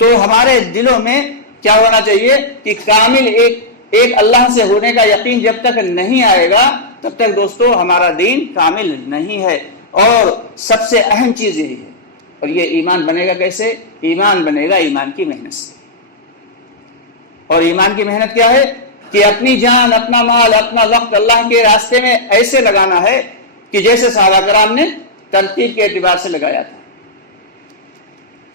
تو ہمارے دلوں میں کیا ہونا چاہیے کہ کامل ایک اللہ سے ہونے کا یقین جب تک نہیں آئے گا تب تک دوستو ہمارا دین کامل نہیں ہے. اور سب سے اہم چیز یہی ہے. اور یہ ایمان بنے گا کیسے؟ ایمان بنے گا ایمان کی محنت سے. اور ایمان کی محنت کیا ہے؟ کہ اپنی جان، اپنا مال، اپنا وقت اللہ کے راستے میں ایسے لگانا ہے کہ جیسے صحابہ کرام نے ترتیب کے اعتبار سے لگایا تھا.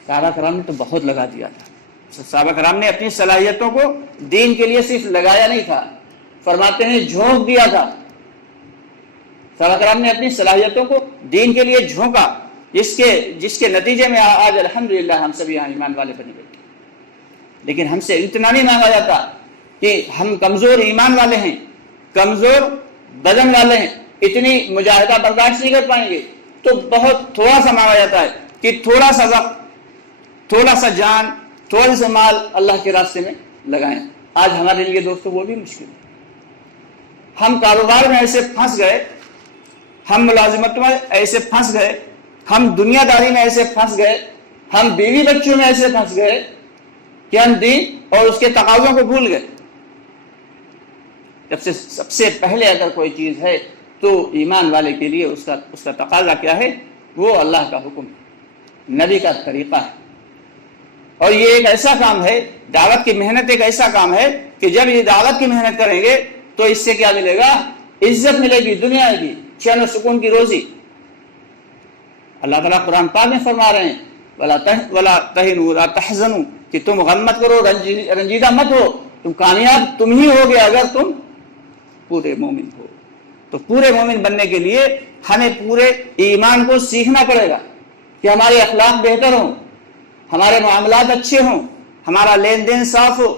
صحابہ کرام نے تو بہت لگا دیا تھا. صحابہ کرام نے اپنی صلاحیتوں کو دین کے لیے صرف لگایا نہیں تھا، فرماتے ہیں جھونک دیا تھا. صحابہ کرام نے اپنی صلاحیتوں کو دین کے لیے جھونکا، جس کے نتیجے میں آج الحمدللہ ہم سب یہاں ایمان والے بنے بیٹھے. لیکن ہم سے اتنا نہیں مانگا جاتا کہ ہم کمزور ایمان والے ہیں، کمزور بدن والے ہیں، اتنی مجاہدہ برداشت نہیں کر پائیں گے. تو بہت تھوڑا سا مانگا جاتا ہے کہ تھوڑا سا وقت، تھوڑا سا جان، تھوڑا سا مال اللہ کے راستے میں لگائیں. آج ہمارے لیے دوستو وہ بھی مشکل ہے. ہم کاروبار میں ایسے پھنس گئے، ہم ملازمت میں ایسے پھنس گئے، ہم دنیا داری میں ایسے پھنس گئے، ہم بیوی بچوں میں ایسے پھنس گئے کہ ہم دین اور اس کے تقاضوں کو بھول گئے. سب سے پہلے اگر کوئی چیز ہے تو ایمان والے کے لیے اس کا تقاضا کیا ہے؟ وہ اللہ کا حکم ہے، نبی کا طریقہ ہے. اور یہ ایک ایسا کام ہے، دعوت کی محنت ایک ایسا کام ہے کہ جب یہ دعوت کی محنت کریں گے تو اس سے کیا ملے گا؟ عزت ملے گی، دنیا کی چین و سکون کی روزی. اللہ تعالیٰ قرآن پاک میں فرما رہے ہیں وَلَا تَهِنُوا وَلَا تَحْزَنُوا کہ تم غم مت کرو، رنجیدہ مت ہو، تم کامیاب تم ہی ہوگے اگر تم پورے مومن ہو. تو پورے مومن بننے کے لیے ہمیں پورے ایمان کو سیکھنا پڑے گا کہ ہمارے اخلاق بہتر ہوں، ہمارے معاملات اچھے ہوں، ہمارا لین دین صاف ہو،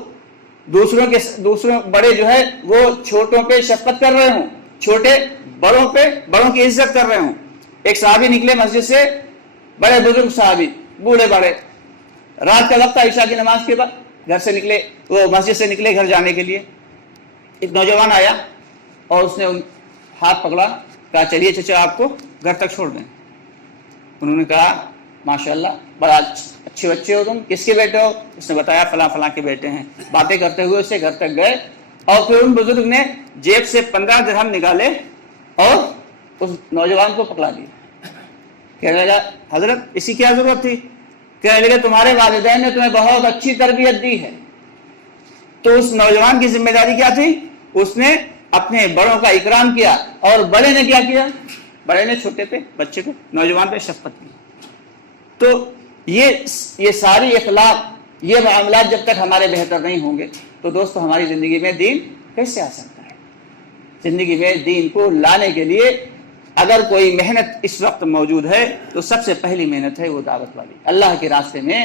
دوسروں بڑے جو ہے وہ چھوٹوں پہ شفقت کر رہے ہوں، چھوٹے بڑوں کی عزت کر رہے ہوں. ایک صحابی نکلے مسجد سے، بڑے بزرگ صحابی، بوڑھے بڑے، رات کا وقت عشاء کی نماز کے بعد گھر سے نکلے، وہ مسجد سے نکلے گھر جانے کے لیے. ایک نوجوان آیا اور اس نے ہاتھ پکڑا، کہا چلیے چچا آپ کو گھر تک چھوڑ دیں. انہوں نے کہا ماشاءاللہ بڑا اچھے بچے ہو تم، کس کے بیٹے ہو؟ اس نے بتایا فلاں فلاں کے بیٹے ہیں. باتیں کرتے ہوئے اسے گھر تک گئے اور پھر ان بزرگ نے جیب سے 15 درہم نکالے اور اس نوجوان کو پکڑا دیا. کہنے لگا حضرت اسی کیا ضرورت تھی؟ کہنے لگا تمہارے والدین نے تمہیں بہت اچھی تربیت دی ہے. تو اس نوجوان کی ذمہ داری کیا تھی؟ اس نے اپنے بڑوں کا اکرام کیا. اور بڑے نے کیا کیا؟ بڑے نے چھوٹے پہ، بچے پہ، نوجوان پہ شفقت کی. تو یہ ساری اخلاق، یہ معاملات جب تک ہمارے بہتر نہیں ہوں گے تو دوستو ہماری زندگی میں دین کیسے آ سکتا ہے؟ زندگی میں دین کو لانے کے لیے اگر کوئی محنت اس وقت موجود ہے تو سب سے پہلی محنت ہے وہ دعوت والی. اللہ کے راستے میں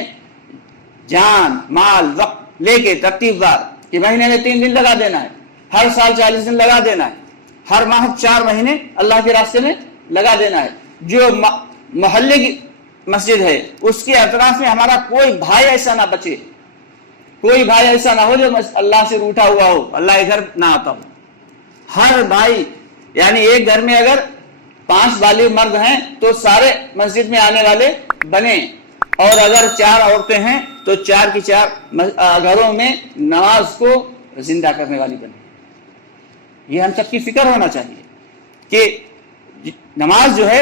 جان، مال، وقت لے کے ترتیب وار کہ مہینے میں 3 دن لگا دینا ہے، ہر سال 40 دن لگا دینا ہے، ہر ماہ 4 مہینے اللہ کے راستے میں لگا دینا ہے. جو محلے کی مسجد ہے اس کے اطراف میں ہمارا کوئی بھائی ایسا نہ بچے، کوئی بھائی ایسا نہ ہو جو اللہ سے روٹھا ہوا ہو، اللہ کے گھر نہ آتا ہو. ہر بھائی، یعنی ایک گھر میں اگر 5 بالغ مرد ہیں تو سارے مسجد میں آنے والے بنے، اور اگر 4 عورتیں ہیں تو 4 کی 4 گھروں میں نماز کو زندہ کرنے والی بنے. یہ ہم سب کی فکر ہونا چاہیے کہ نماز جو ہے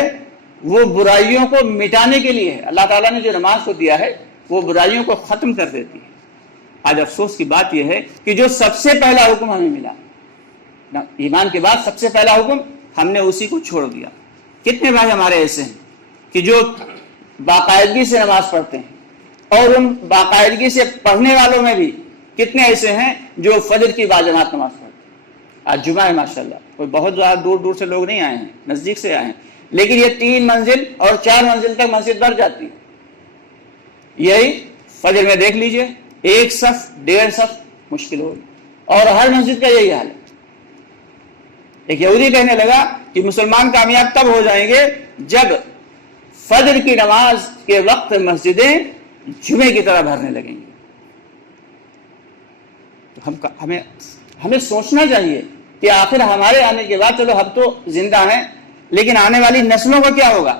وہ برائیوں کو مٹانے کے لیے ہے. اللہ تعالیٰ نے جو نماز کو دیا ہے وہ برائیوں کو ختم کر دیتی ہے. آج افسوس کی بات یہ ہے کہ جو سب سے پہلا حکم ہمیں ملا، ایمان کے بعد سب سے پہلا حکم، ہم نے اسی کو چھوڑ دیا. کتنے بھائی ہمارے ایسے ہیں کہ جو باقاعدگی سے نماز پڑھتے ہیں، اور ان باقاعدگی سے پڑھنے والوں میں بھی کتنے ایسے ہیں جو فجر کی باجماعت نماز پڑھتے ہیں. آج جمعہ ہے ماشاءاللہ، کوئی بہت زیادہ دور دور سے لوگ نہیں آئے ہیں، نزدیک سے آئے ہیں، لیکن یہ 3 منزل اور 4 منزل تک مسجد بھر جاتی ہے. یہی فجر میں دیکھ لیجئے 1 صف 1.5 صف مشکل ہوگی، اور ہر مسجد کا یہی حال ہے. ایک یہودی کہنے لگا کہ مسلمان کامیاب تب ہو جائیں گے جب فجر کی نماز کے وقت مسجدیں جمعے کی طرح بھرنے لگیں گی. تو ہمیں سوچنا چاہیے کہ آخر ہمارے آنے کے بعد چلو ہم تو زندہ ہیں، لیکن آنے والی نسلوں کا کیا ہوگا؟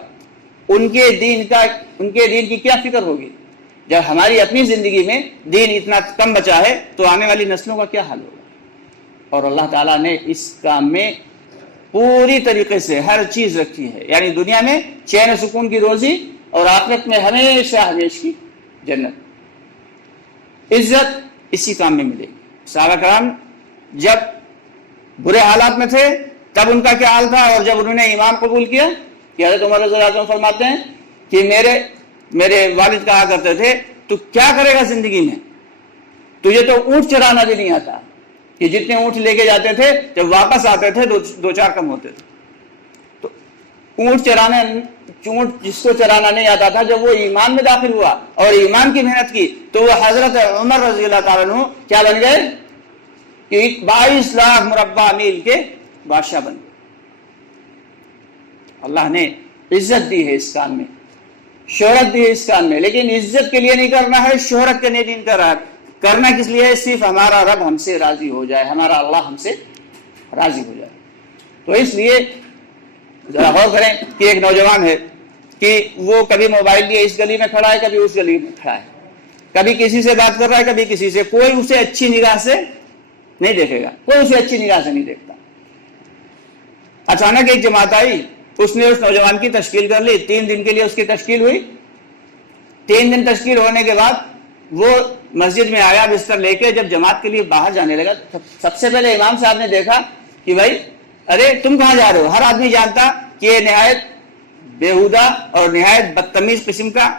ان کے دین کی کیا فکر ہوگی؟ جب ہماری اپنی زندگی میں دین اتنا کم بچا ہے تو آنے والی نسلوں کا کیا حال ہوگا؟ اور اللہ تعالیٰ نے اس کام میں پوری طریقے سے ہر چیز رکھی ہے، یعنی دنیا میں چین و سکون کی روزی اور آخرت میں ہمیشہ ہمیشہ کی جنت، عزت اسی کام میں ملے گی۔ صحابہ کرام جب برے حالات میں تھے تب ان کا کیا حال تھا، اور جب انہوں نے ایمان قبول کیا کہ حضرت عمر رضی اللہ عنہ فرماتے ہیں کہ میرے والد کہا کرتے تھے تو کیا کرے گا زندگی میں، تجھے تو اونٹ چرانا بھی نہیں آتا، کہ جتنے اونٹ لے کے جاتے تھے جب واپس آتے تھے دو چار کم ہوتے تھے۔ تو اونٹ جس کو چرانا نہیں آتا تھا، جب وہ ایمان میں داخل ہوا اور ایمان کی محنت کی تو وہ حضرت عمر رضی اللہ تعالیٰ عنہ کیا بن گئے کہ 22 لاکھ مربع میل کے بادشاہ بن گئے۔ اللہ نے عزت دی ہے اس کام میں، شہرت دی ہے اس کام میں، لیکن عزت کے لیے نہیں کرنا ہے، شہرت کے لیے نہیں کرنا کس لیے ہے؟ صرف ہمارا رب ہم سے راضی ہو جائے، ہمارا اللہ ہم سے راضی ہو جائے۔ تو اس لیے ذرا غور کریں کہ ایک نوجوان ہے کہ وہ کبھی موبائل لیے اس گلی میں کھڑا ہے، کبھی اس گلی میں کھڑا ہے، کبھی کسی سے بات کر رہا ہے، کبھی کسی سے، کوئی اسے اچھی نگاہ سے نہیں دیکھے گا، کوئی اسے اچھی نگاہ سے نہیں دیکھتا۔ اچانک ایک جماعت آئی، اس نے اس نوجوان کی تشکیل کر لی، 3 دن کے لیے اس کی تشکیل ہوئی۔ 3 دن تشکیل ہونے کے بعد وہ مسجد میں آیا بستر لے کے، جب جماعت کے لیے باہر جانے لگا سب سے پہلے امام صاحب نے دیکھا کہ بھائی ارے تم کہاں جا رہے ہو؟ ہر آدمی جانتا کہ یہ نہایت بیہودہ اور نہایت بدتمیز قسم کا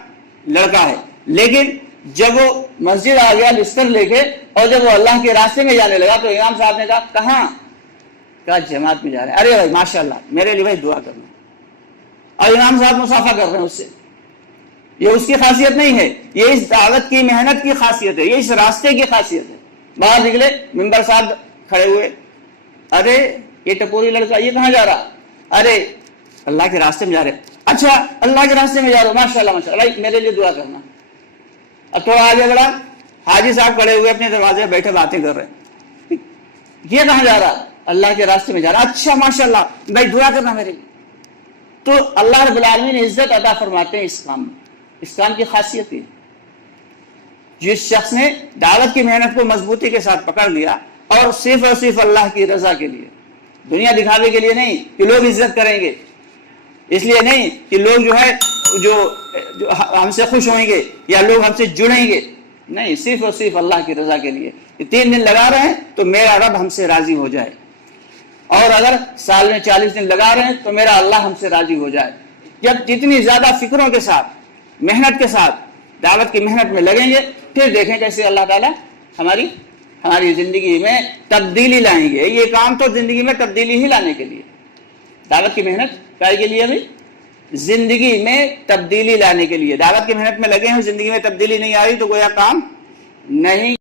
لڑکا ہے، لیکن جب وہ مسجد آ گیا بستر لے کے اور جب وہ اللہ کے راستے میں جانے لگا تو امام صاحب نے کہا کہاں؟ کہا جماعت میں جا رہے ہیں۔ ارے بھائی ماشاءاللہ میرے لیے بھائی دعا کرنا، اور امام صاحب مسافہ کر رہے ہیں اس سے۔ یہ اس کی خاصیت نہیں ہے، یہ اس دعوت کی محنت کی خاصیت ہے، یہ اس راستے کی خاصیت ہے۔ باہر نکلے، ممبر صاحب کھڑے ہوئے، ارے یہ ٹپوری لڑکا یہ کہاں جا رہا؟ ارے اللہ کے راستے میں جا رہے۔ اچھا اللہ کے راستے میں جا رہا ہو، ماشاءاللہ ماشاءاللہ، بھائی میرے لیے دعا کرنا۔ اب تھوڑا آگے بڑھا، حاجی صاحب کھڑے ہوئے اپنے دروازے میں بیٹھے باتیں کر رہے ہیں، یہ کہاں جا رہا؟ اللہ کے راستے میں جا رہا۔ اچھا ماشاءاللہ بھائی دعا کرنا میرے لیے۔ تو اللہ رب العالمین عزت عطا فرماتے ہیں اس کام میں، اس کام کی خاصیت ہے جس شخص نے دعوت کی محنت کو مضبوطی کے ساتھ پکڑ لیا اور صرف اللہ کی رضا کے لیے، دنیا دکھاوے کے لیے نہیں کہ لوگ عزت کریں گے، اس لیے نہیں کہ لوگ جو ہم سے خوش ہوئیں گے یا لوگ ہم سے جڑیں گے، نہیں، صرف اللہ کی رضا کے لیے۔ یہ 3 دن لگا رہے ہیں تو میرا رب ہم سے راضی ہو جائے، اور اگر سال میں 40 دن لگا رہے ہیں تو میرا اللہ ہم سے راضی ہو جائے۔ جب جتنی زیادہ فکروں کے ساتھ، محنت کے ساتھ دعوت کی محنت میں لگیں گے، پھر دیکھیں کیسے اللہ تعالیٰ ہماری زندگی میں تبدیلی لائیں گے۔ یہ کام تو زندگی میں تبدیلی ہی لانے کے لیے، دعوت کی محنت کائے کے لیے بھی زندگی میں تبدیلی لانے کے لیے۔ دعوت کی محنت میں لگے ہیں، زندگی میں تبدیلی نہیں آ رہی تو گویا کام نہیں